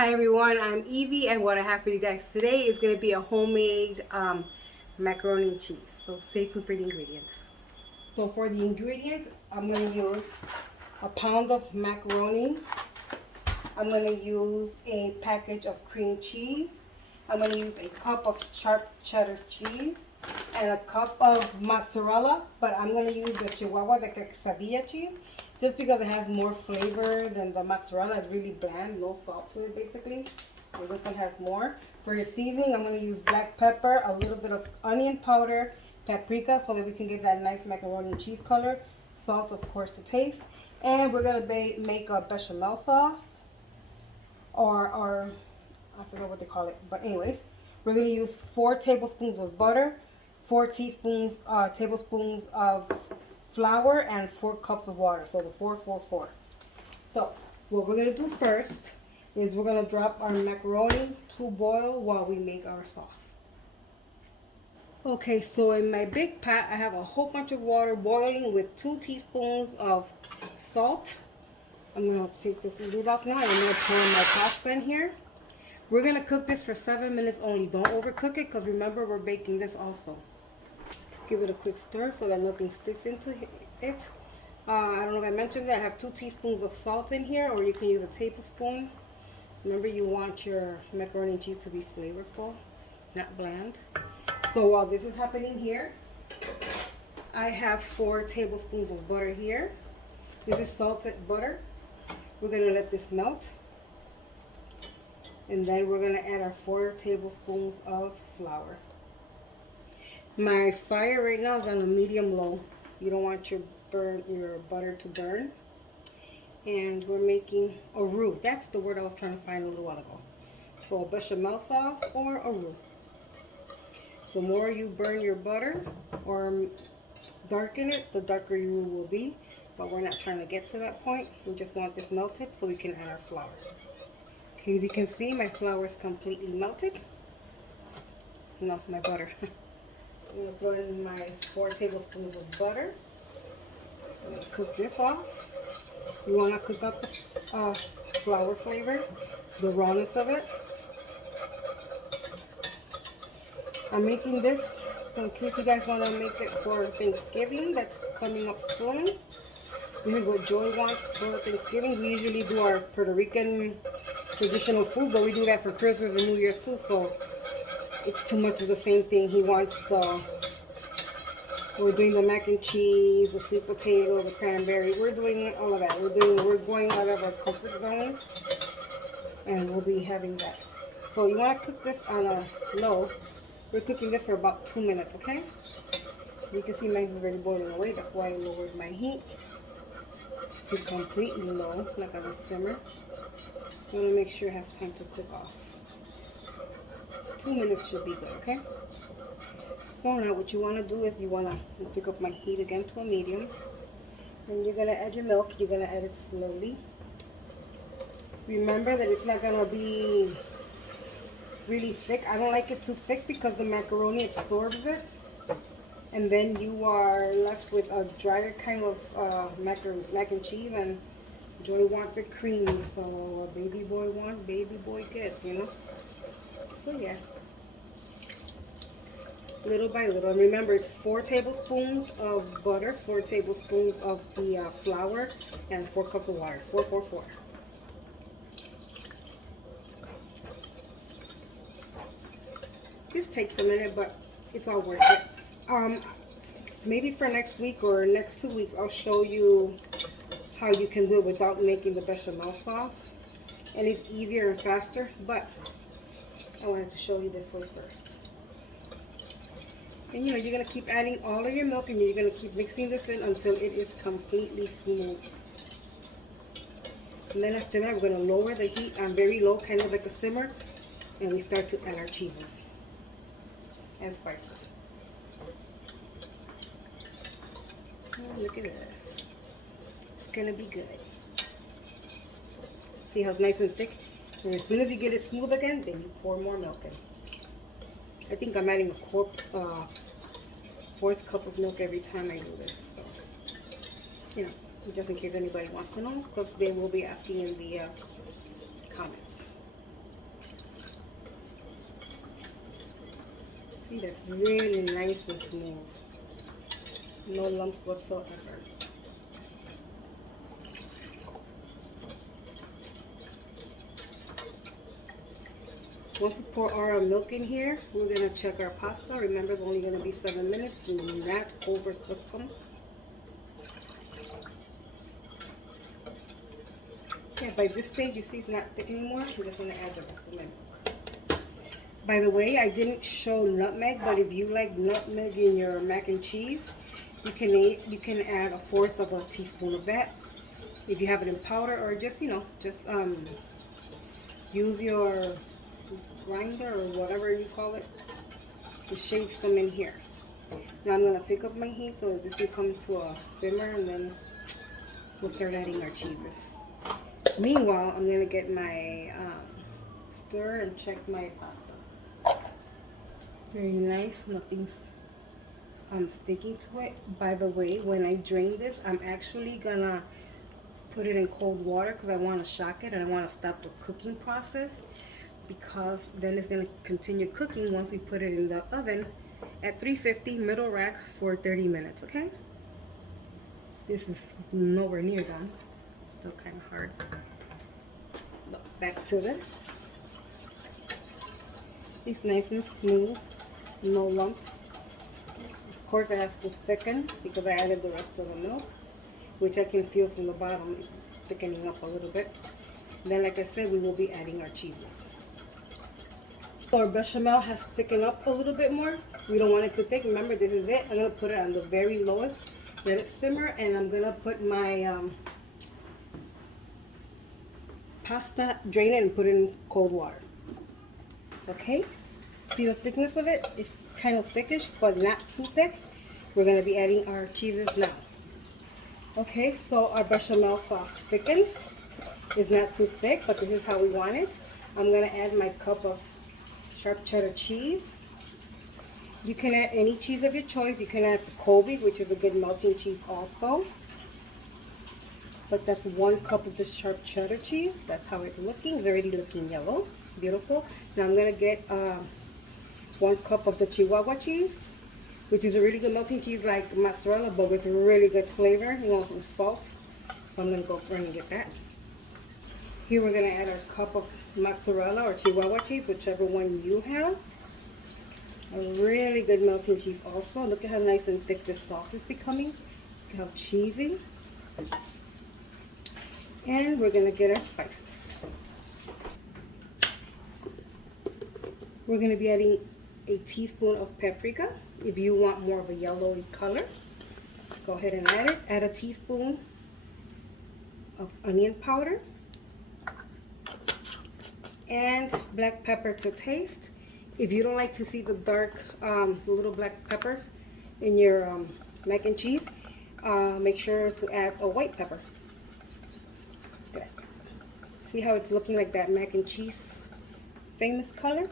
Hi everyone, I'm Evie, and what I have for you guys today is going to be a homemade macaroni and cheese. So stay tuned for the ingredients. So for the ingredients, I'm going to use a pound of macaroni. I'm going to use a package of cream cheese. I'm going to use a cup of chopped cheddar cheese and a cup of mozzarella, but I'm going to use the Chihuahua, the quesadilla cheese, just because it has more flavor than the mozzarella. It's really bland, no salt to it basically. So this one has more. For your seasoning, I'm going to use black pepper, a little bit of onion powder, paprika, so that we can get that nice macaroni and cheese color. Salt, of course, to taste. And we're going to make a bechamel sauce, or I forgot what they call it. But anyways, we're going to use 4 tablespoons of butter, 4 tablespoons of flour, and 4 cups of water. So the 4, 4, 4. So what we're going to do first is we're going to drop our macaroni to boil while we make our sauce. Okay, so in my big pot, I have a whole bunch of water boiling with 2 teaspoons of salt. I'm going to take this lid off now, and I'm going to pour my pasta in here. We're going to cook this for 7 minutes only. Don't overcook it, because remember, we're baking this also. Give it a quick stir so that nothing sticks into it. I don't know if I mentioned that I have 2 teaspoons of salt in here, or you can use a tablespoon. Remember, you want your macaroni and cheese to be flavorful, not bland. So while this is happening here, I have 4 tablespoons of butter here. This is salted butter. We're going to let this melt. And then we're going to add our 4 tablespoons of flour. My fire right now is on a medium low. You don't want your butter to burn. And we're making a roux. That's the word I was trying to find a little while ago. So a bechamel sauce or a roux. The more you burn your butter or darken it, the darker your roux will be. But we're not trying to get to that point. We just want this melted so we can add our flour. Okay, as you can see, my flour is completely melted. No, my butter. I'm going to throw in my 4 tablespoons of butter. I'm going to cook this off. You want to cook up the flour flavor, the rawness of it. I'm making this so in case you guys want to make it for Thanksgiving that's coming up soon. This is what Joy wants for Thanksgiving. We usually do our Puerto Rican traditional food, but we do that for Christmas and New Year's too, so it's too much of the same thing. He wants we're doing the mac and cheese, the sweet potato, the cranberry. We're doing all of that. We're going out of our comfort zone, and we'll be having that. So you want to cook this on a low. We're cooking this for about 2 minutes, okay? You can see mine is already boiling away. That's why I lowered my heat to completely low, like on a simmer. You want to make sure it has time to cook off. 2 minutes should be good, okay? So now what you want to do is you want to pick up my heat again to a medium. And you're going to add your milk. You're going to add it slowly. Remember that it's not going to be really thick. I don't like it too thick because the macaroni absorbs it. And then you are left with a drier kind of mac and cheese, and Joy wants it creamy, so baby boy wants, baby boy gets, you know. So yeah, little by little. And remember, it's 4 tablespoons of butter, 4 tablespoons of the flour, and 4 cups of water. 4, 4, 4. This takes a minute, but it's all worth it. Maybe for next week or next 2 weeks, I'll show you how you can do it without making the bechamel sauce. And it's easier and faster, but I wanted to show you this way first. And you know, you're going to keep adding all of your milk, and you're going to keep mixing this in until it is completely smooth. And then after that, we're going to lower the heat on very low, kind of like a simmer, and we start to add our cheeses and spices. Oh, look at this. It's going to be good. See how it's nice and thick? And as soon as you get it smooth again, then you pour more milk in. I think I'm adding a 4th cup of milk every time I do this. So, you know, just in case anybody wants to know, because they will be asking in the comments. See, that's really nice and smooth. No lumps whatsoever. Once we pour our milk in here, we're going to check our pasta. Remember, it's only going to be 7 minutes. Do not overcook them. Yeah, by this stage, you see it's not thick anymore. I'm just going to add the rest of my milk. By the way, I didn't show nutmeg, but if you like nutmeg in your mac and cheese, you can add 1/4 of a teaspoon of that. If you have it in powder, or just, use your grinder or whatever you call it to shake some in here. Now I'm going to pick up my heat so this will come to a simmer, and then we'll start adding our cheeses. Meanwhile, I'm going to get my stir and check my pasta. Very nice. Nothing's sticking to it. By the way, when I drain this, I'm actually going to put it in cold water because I want to shock it and I want to stop the cooking process, because then it's going to continue cooking once we put it in the oven at 350 middle rack for 30 minutes, okay? This is nowhere near done. Still kind of hard. But back to this. It's nice and smooth, no lumps. Of course, it has to thicken because I added the rest of the milk, which I can feel from the bottom thickening up a little bit. Then, like I said, we will be adding our cheeses. So our bechamel has thickened up a little bit more. We don't want it to thick. Remember, this is it. I'm going to put it on the very lowest, let it simmer, and I'm going to put my pasta, drain it, and put it in cold water. Okay? See the thickness of it? It's kind of thickish, but not too thick. We're going to be adding our cheeses now. Okay, so our bechamel sauce thickened. It's not too thick, but this is how we want it. I'm going to add my cup of sharp cheddar cheese. You can add any cheese of your choice. You can add the Colby, which is a good melting cheese also. But that's 1 cup of the sharp cheddar cheese. That's how it's looking. It's already looking yellow. Beautiful. Now I'm going to get 1 cup of the Chihuahua cheese, which is a really good melting cheese like mozzarella, but with really good flavor, with salt. So I'm going to go run and get that. Here we're going to add our cup of mozzarella or Chihuahua cheese, whichever one you have. A really good melting cheese also. Look at how nice and thick this sauce is becoming. Look how cheesy. And we're going to get our spices. We're going to be adding a teaspoon of paprika. If you want more of a yellowy color, go ahead and add it. Add a teaspoon of onion powder. And black pepper to taste. If you don't like to see the dark little black peppers in your mac and cheese, make sure to add a white pepper. Good. See how it's looking like that mac and cheese famous color?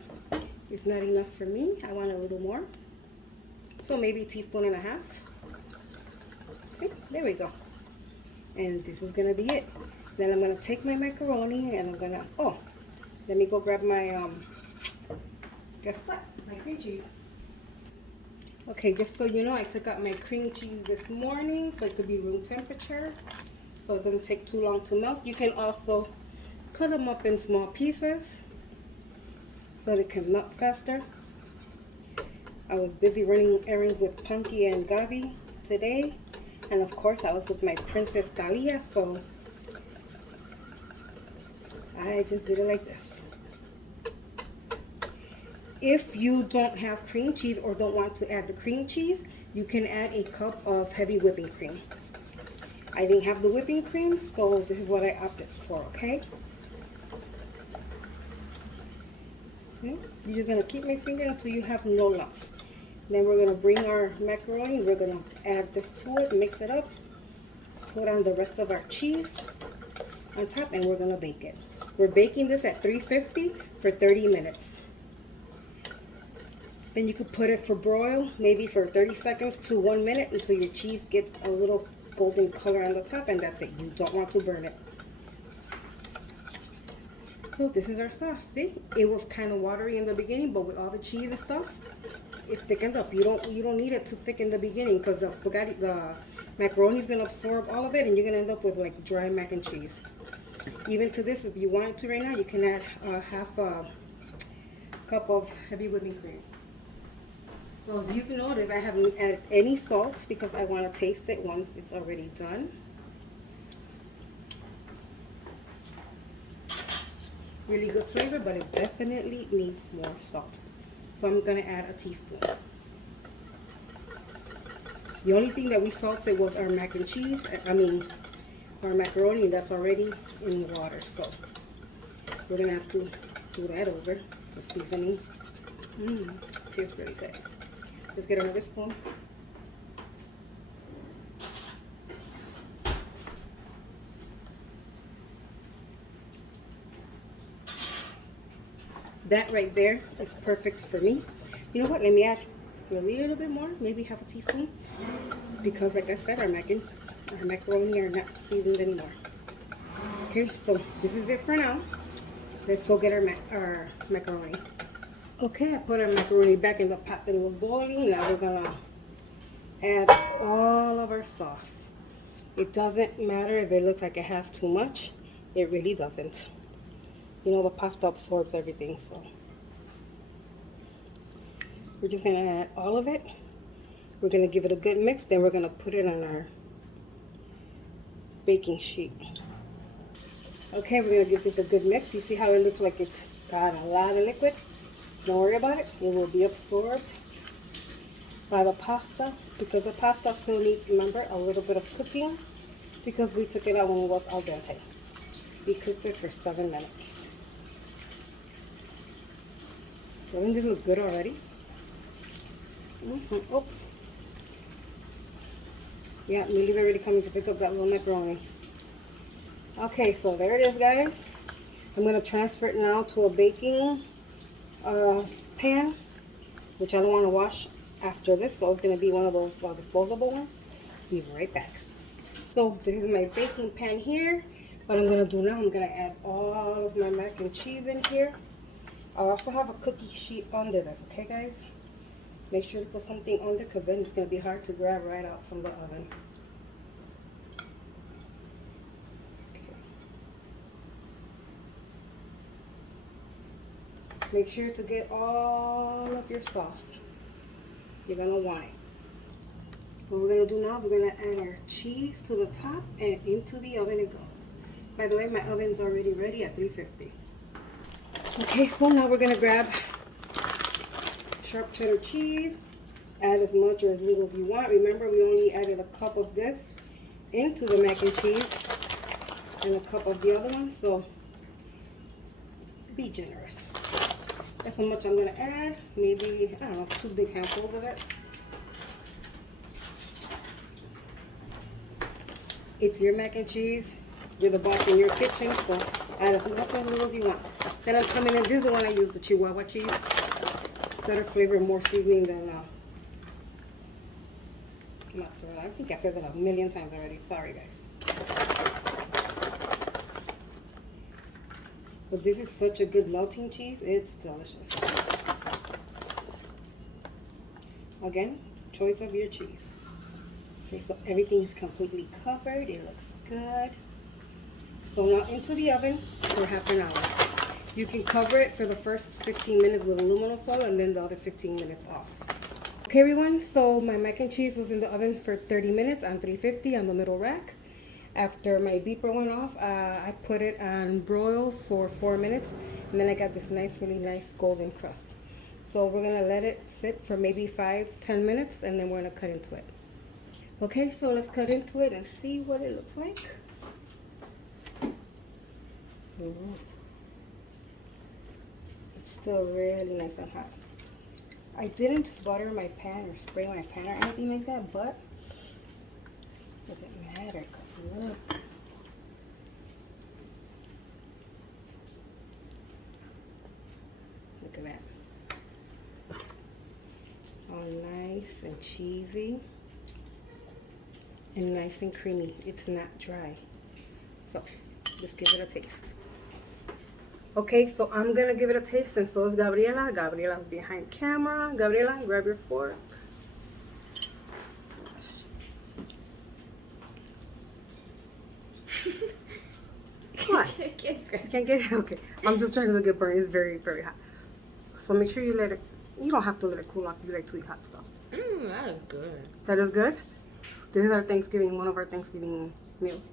It's not enough for me. I want a little more. So maybe 1.5 teaspoons. Okay, there we go. And this is going to be it. Then I'm going to take my macaroni and I'm going to, let me go grab my, guess what? My cream cheese. Okay, just so you know, I took out my cream cheese this morning so it could be room temperature. So it doesn't take too long to melt. You can also cut them up in small pieces so they can melt faster. I was busy running errands with Punky and Gabi today. And of course, I was with my Princess Galia, so I just did it like this. If you don't have cream cheese or don't want to add the cream cheese, you can add a cup of heavy whipping cream. I didn't have the whipping cream, so this is what I opted for, okay? See? You're just going to keep mixing it until you have no lumps. Then we're going to bring our macaroni, we're going to add this to it, mix it up, put on the rest of our cheese on top, and we're going to bake it. We're baking this at 350 for 30 minutes. Then you could put it for broil, maybe for 30 seconds to 1 minute until your cheese gets a little golden color on the top, and that's it. You don't want to burn it. So this is our sauce. See, it was kind of watery in the beginning, but with all the cheese and stuff, it thickened up. You don't need it to thick in the beginning because the macaroni is gonna absorb all of it, and you're gonna end up with like dry mac and cheese. Even to this, if you wanted to right now, you can add half a cup of heavy whipping cream. So if you've noticed, I haven't added any salt because I want to taste it once it's already done. Really good flavor, but it definitely needs more salt. So I'm gonna add a teaspoon. The only thing that we salted was our mac and cheese. Our macaroni that's already in the water. So we're gonna have to do that over. It's a seasoning. Tastes really good. Let's get another spoon. That right there is perfect for me. You know what? Let me add a little bit more, maybe half a teaspoon, because like I said, our macaroni are not seasoned anymore. Okay, so this is it for now. Let's go get our macaroni. Okay, I put our macaroni back in the pot that it was boiling. Now we're gonna add all of our sauce. It doesn't matter if it looks like it has too much. It really doesn't. You know, the pasta absorbs everything, so we're just gonna add all of it. We're gonna give it a good mix, then we're gonna put it on our baking sheet. Okay, we're gonna give this a good mix. You see how it looks like it's got a lot of liquid? Don't worry about it. It will be absorbed by the pasta because the pasta still needs, remember, a little bit of cooking because we took it out when it was al dente. We cooked it for 7 minutes. Doesn't this look good already? Oops. Yeah, Millie's already coming to pick up that little macaroni. Okay, so there it is, guys. I'm going to transfer it now to a baking pan, which I don't want to wash after this, so it's going to be one of those disposable ones. Be right back. So this is my baking pan here. What I'm going to do now, I'm going to add all of my mac and cheese in here. I also have a cookie sheet under this, okay guys? Make sure to put something under because then it's going to be hard to grab right out from the oven. Okay. Make sure to get all of your sauce. You're going to want it. What we're going to do now is we're going to add our cheese to the top and into the oven it goes. By the way, my oven's already ready at 350. Okay, so now we're going to grab sharp cheddar cheese. Add as much or as little as you want. Remember, we only added a cup of this into the mac and cheese and a cup of the other one, so be generous. That's how much I'm going to add. Maybe, I don't know, 2 big handfuls of it. It's your mac and cheese. You're the boss in your kitchen, so add as much or as little as you want. Then I'm coming in, this is the one I use, the Chihuahua cheese. Better flavor, more seasoning than mozzarella. I think I said that a million times already. Sorry, guys. But this is such a good melting cheese. It's delicious. Again, choice of your cheese. Okay, so everything is completely covered. It looks good. So now into the oven for half an hour. You can cover it for the first 15 minutes with aluminum foil and then the other 15 minutes off. Okay everyone, so my mac and cheese was in the oven for 30 minutes on 350 on the middle rack. After my beeper went off, I put it on broil for 4 minutes and then I got this really nice golden crust. So we're gonna let it sit for maybe 5-10 minutes and then we're gonna cut into it. Okay, so let's cut into it and see what it looks like. It's still really nice and hot. I didn't butter my pan or spray my pan or anything like that, but it doesn't matter because look. Look at that. All nice and cheesy and nice and creamy. It's not dry. So let's give it a taste. Okay, so I'm gonna give it a taste, and so is Gabriela. Gabriela's behind camera. Gabriela, grab your fork. What? I can't grab. You can't get it? Okay. I'm just trying to get burned. It's very, very hot. So make sure you let it, you don't have to let it cool off if you like to eat hot stuff. That is good. That is good? This is our Thanksgiving, one of our Thanksgiving meals.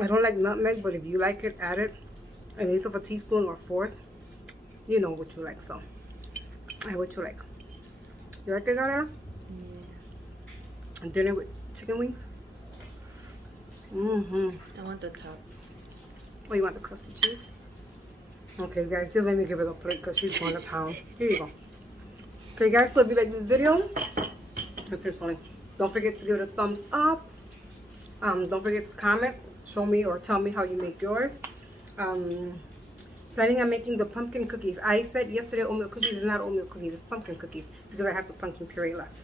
I don't like nutmeg, but if you like it, add it. An eighth of a teaspoon or fourth. You know what you like, so. Add what you like. You like it, Gabriela? Yeah. And dinner with chicken wings? I want the top. Oh, you want the crusted cheese? Okay, guys, just let me give her the plate because she's going to town. Here you go. Okay, guys, so if you like this video, if it's funny, don't forget to give it a thumbs up. Don't forget to comment, show me or tell me how you make yours. Planning on making the pumpkin cookies. I said yesterday oatmeal cookies is not oatmeal cookies, it's pumpkin cookies because I have the pumpkin puree left.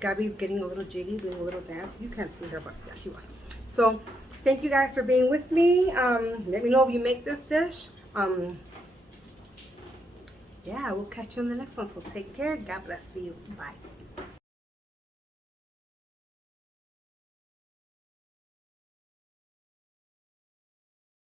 Gabby's getting a little jiggy, doing a little dance. You can't see her, but yeah, she was. So, thank you guys for being with me. Let me know if you make this dish. Yeah, we'll catch you in the next one. So take care. God bless you. Bye.